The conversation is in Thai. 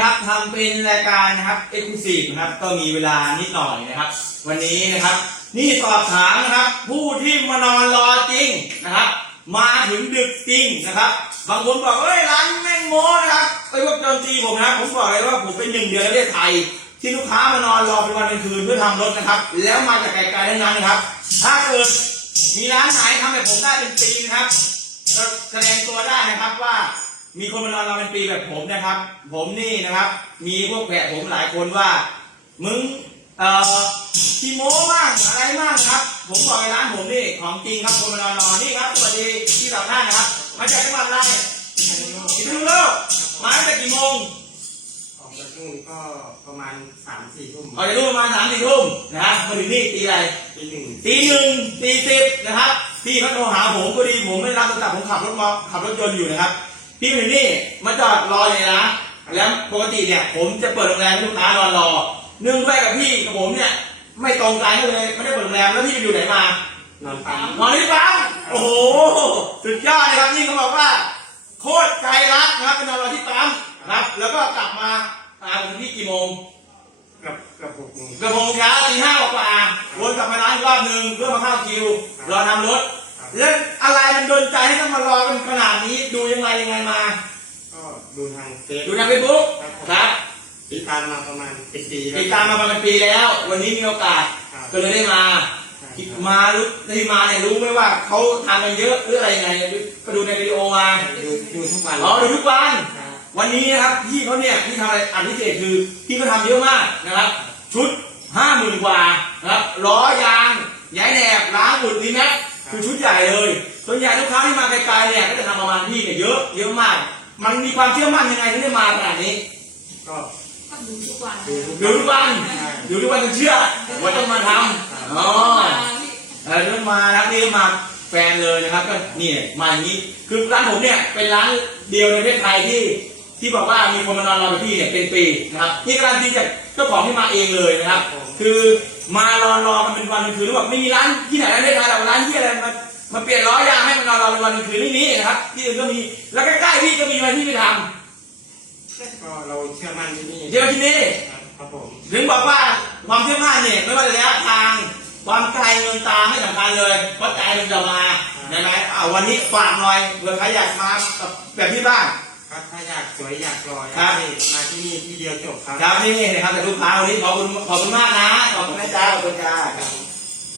ครับทำเป็นรายการนะครับเอ็กซ์คลูซีฟนะครับก็มีเวลานิดหน่อยนะครับ วันนี้นะครับ นี่สอบถามนะครับ ผู้ที่มานอนรอจริงนะครับ มาถึงดึกจริงนะครับ บางคนบอกเอ้ยร้านแม่งโม้นะครับไปพวกโจมตีผมนะผมบอกเลยว่าผมเป็นหนึ่งเดียวในประเทศไทย ที่ลูกค้ามานอนรอเป็นวันเป็นคืนเพื่อทำรถนะครับ แล้วมาจากไกลๆทั้งนั้นนะครับ ถ้าเกิดมีร้านไหนทำแบบผมได้เป็นปีนะครับแสดงตัวได้นะครับว่า มีคนมานอนเราเป็นปีแบบผมนะครับ ผมนี่นะครับ มีพวกแผะผมหลายคนว่า มึงเอ่อขี้โม้บ้างอะไรบ้างครับ ผมบอกในร้านผมนี่ของจริงครับคนมานอนรอนี่ครับสวัสดีที่สามท่านนะครับ มาจากจังหวัดอะไรพิษณุโลกมาตั้งแต่กี่โมงออกจากนู่นก็ประมาณสามสี่ทุ่มออกจากนู่นประมาณสามสี่ทุ่มนะครับมาถึงนี่ตีอะไรตีหนึ่งตีหนึ่งตีสิบนะครับพี่เขาโทรหาผมพอดีผมไม่ได้รับโทรศัพท์ผมขับรถมาขับรถยนต์อยู่นะครับ พี่มาถึงนี่มาจอดรอเลยนะแล้วปกติเนี่ยผมจะเปิดโรงแรมให้ลูกค้านอนรอเนื่องด้วยกับพี่กับผมเนี่ย ไม่ตรงกันก็เลยไม่ได้เปิดโรงแรมแล้วพี่ไปอยู่ไหนมานอนปั๊มนอนที่ปั๊มโอ้โหสุดยอดนะครับนี่เขาบอกว่า โคตรใจรักนะครับไปนอนรอที่ปั๊มนะครับ แล้วก็กลับมาหาผมที่กี่โมงเกับเกับหกโมงกระโมงเช้าตีห้ากว่าๆวนกลับมาร้านอีกรอบหนึ่งเพื่อมาเข้าคิว รอทำรถแล้วอะไรมันโดนใจให้ต้องมารอกันขนาดนี้ดู ยังไงยังไงมา ก็ดูทางเฟซดูในเฟซบุ๊กครับติดตามมาประมาณเป็นปีแล้ว ติดตามมาประมาณปีแล้ว วันนี้มีโอกาสครับก็เลยได้มาใช่คิดครับ มารู้ที่มาเนี่ยรู้ไหมว่าเขาทำกันเยอะหรืออะไรยังไงก็ดูในวิดีโอมาดูดูทุกวันอ๋อดูทุกวัน ครับ วันนี้นะครับพี่เขาเนี่ยที่ทำอะไรอันพิเศษคือพี่เขาทำเยอะมากนะครับ ชุดห้าหมื่นกว่านะครับล้อยางย้ายแหนบล้างอุดนี่นะ คือชุดใหญ่เลย ส่วนใหญ่ลูกค้าที่มาไกลๆเนี่ยก็จะทำประมาณพี่เนี่ยเยอะเยอะมาก มันมีความเชื่อมั่นยังไงถึงได้มาขนาดนี้ ก็ก็ดูทุกวันดูทุกดูทุกวันใช่ดูทุกวันจนเชื่อว่าต้องมาทำอ๋อเออเรื่องมานะครับนี่มาแฟนเลยนะครับก็นี่มาอย่างนี้คือร้านผมเนี่ยเป็นร้านเดียวในประเทศไทยที่ ที่บอกว่ามีคนมานอนรอกับพี่เนี่ยเป็นปีนะครับนี่การันตีจากเจ้าของที่มาเองเลยนะครับ คือมารอรอกันเป็นวันเป็นคืนแล้วบอกไม่มีร้านที่ไหนในประเทศไทยหรอกร้านที่อะไรมามาเปลี่ยนล้อยางให้มันนอนรอเป็นวันเป็นคืนไม่มีนะครับ ที่อื่นก็มีแล้วใกล้ๆพี่ก็มีอะไรที่ไม่ทก็เราเชื่อมั่นที่นี่ำเดี๋ยวที่นี่ครับครับผมถึงบอกว่าความเชื่อมั่นเนี่ยไม่ว่าระยะทางความไกลเงินตาไม่สำคัญเลยเพราะใจมันจะมาใช่ไหมอ่าวันนี้ฝากหน่อยเผื่อใครอยากมาแบบที่บ้าน ครับถ้าอยากสวยอยากรอยครับมาที่นี่ที่เดียวจบครับ ครับนี่นะครับแต่ลูกค้าวันนี้ขอบคุณขอบคุณมากนะขอบคุณนะจ๊ะขอบคุณจ้า